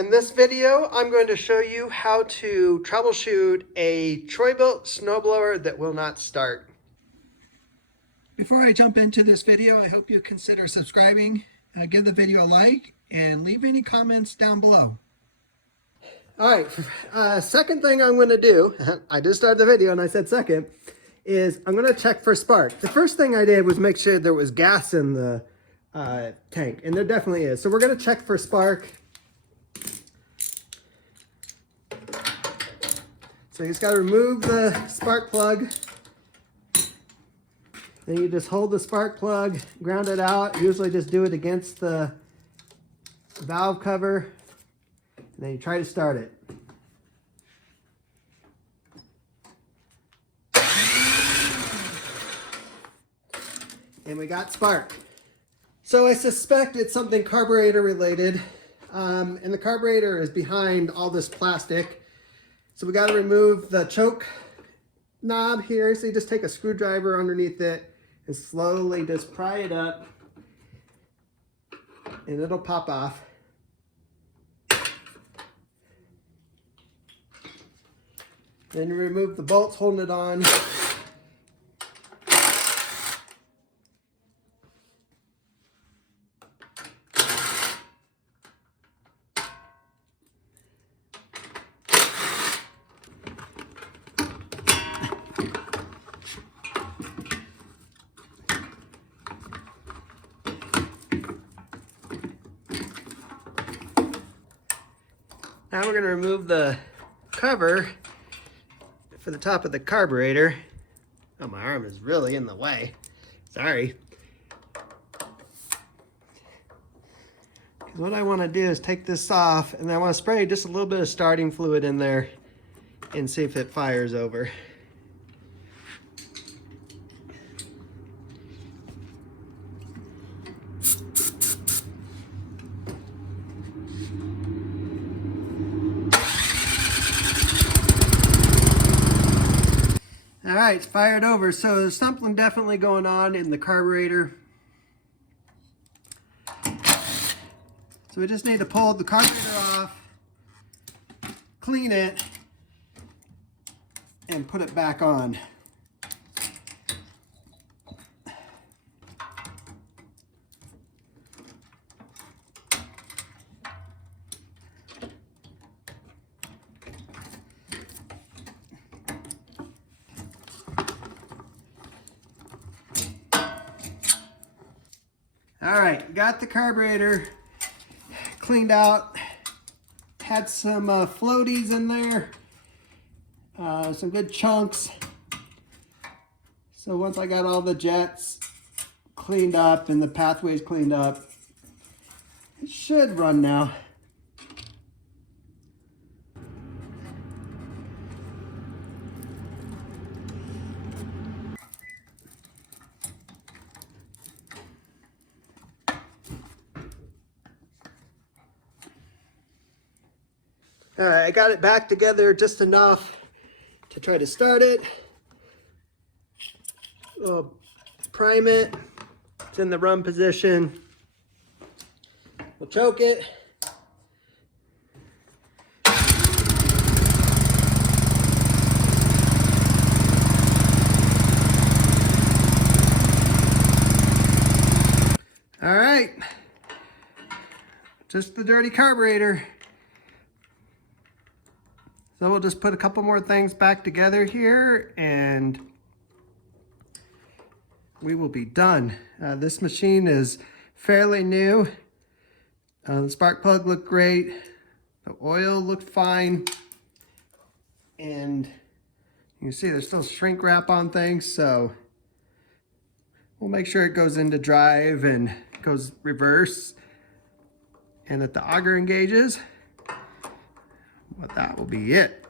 In this video, I'm going to show you how to troubleshoot a Troy-Bilt snowblower that will not start. Before I jump into this video, I hope you consider subscribing, give the video a like, and leave any comments down below. All right, second thing I'm going to do, I just started the video and I said second, is I'm going to check for spark. The first thing I did was make sure there was gas in the tank, and there definitely is. So we're going to check for spark. So you just got to remove the spark plug. Then you just hold the spark plug, ground it out. Usually just do it against the valve cover. And then you try to start it. And we got spark. So I suspect it's something carburetor related. And the carburetor is behind all this plastic. So we got to remove the choke knob here. So you just take a screwdriver underneath it and slowly just pry it up, and it'll pop off. Then you remove the bolts holding it on. Now we're going to remove the cover for the top of the carburetor. Oh, my arm is really in the way. Sorry. What I want to do is take this off, and I want to spray just a little bit of starting fluid in there and see if it fires over. All right, it's fired over. So there's something definitely going on in the carburetor. So we just need to pull the carburetor off, clean it, and put it back on. All right, got the carburetor cleaned out. Had some floaties in there, some good chunks. So once I got all the jets cleaned up and the pathways cleaned up, it should run now. All right, I got it back together just enough to try to start it. We'll prime it. It's in the run position. We'll choke it. All right, just the dirty carburetor. So we'll just put a couple more things back together here and we will be done. This machine is fairly new. The spark plug looked great. The oil looked fine. And you can see there's still shrink wrap on things. So we'll make sure it goes into drive and goes reverse and that the auger engages. But that will be it.